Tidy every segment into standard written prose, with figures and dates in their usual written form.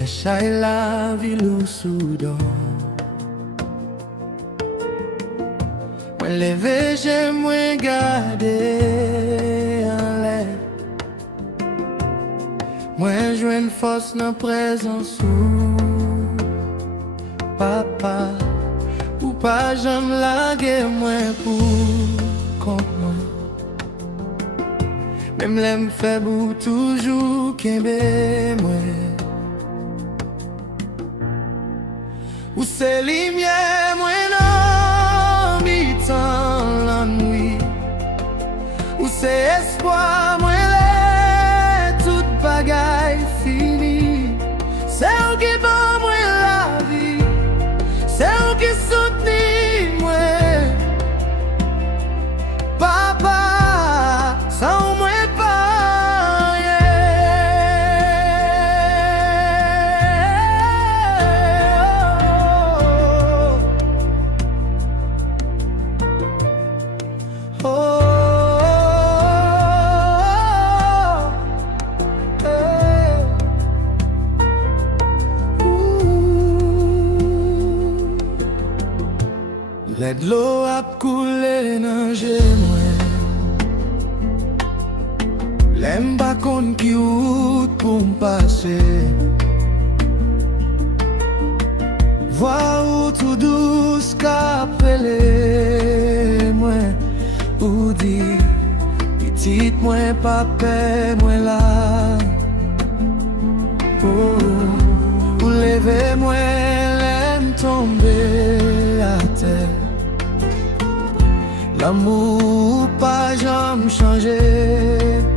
E chay la vil ou soudan. Mwen leve j'aime mwen gade an lè. Mwen jwen fos nan prezans ou papa. Ou pa jam lage mwen pou kont mwen. Mem lem feb ou toujou kembe mwen. Ou se limye mwen nan bitan lan nwi. Ou se espoir mwen le tout bagay fini. Se ou ki ban mwen la vi, se ou ki souteni mwen. Papa, san mwen let l'eau ap koule nan jè mwen. Lem pa kon ki route pou m'pase. Voix ou tout douce kapele mwen. Ou di, pitit mwen pape mwen la. Ou leve mwen lem tombe a terre. L'amour pas jamais changé,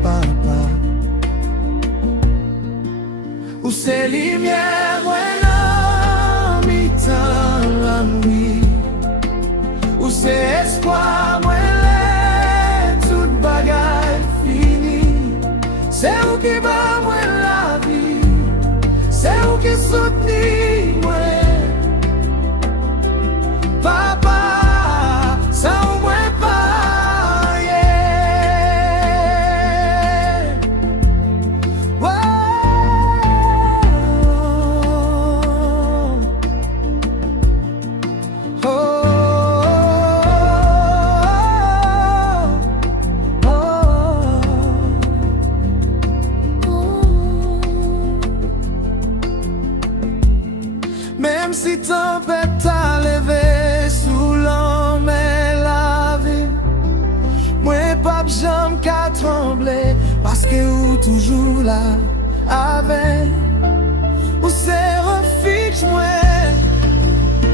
papa. Ou c'est lumière, mwen nan mitan la nuit. Ou c'est espoir, mwen le tout bagay fini. C'est ou qui bat mwen la vie, c'est ou qui souteni mwen. Papa, sans même si tempête a levé sous l'homme et la vie, moi pas j'aime qu'à trembler parce que ou toujours là avec ou c'est refuge moi,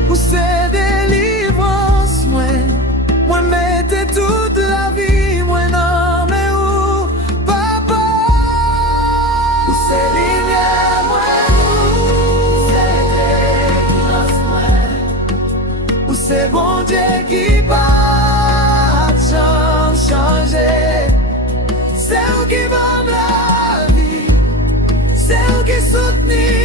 ou c'est délivrance moi mettez toute la vie moi non mais où papa, ou c'est lumière moi. C'est Bondye qui va changer. C'est où qui va la vie, c'est où qui soutient.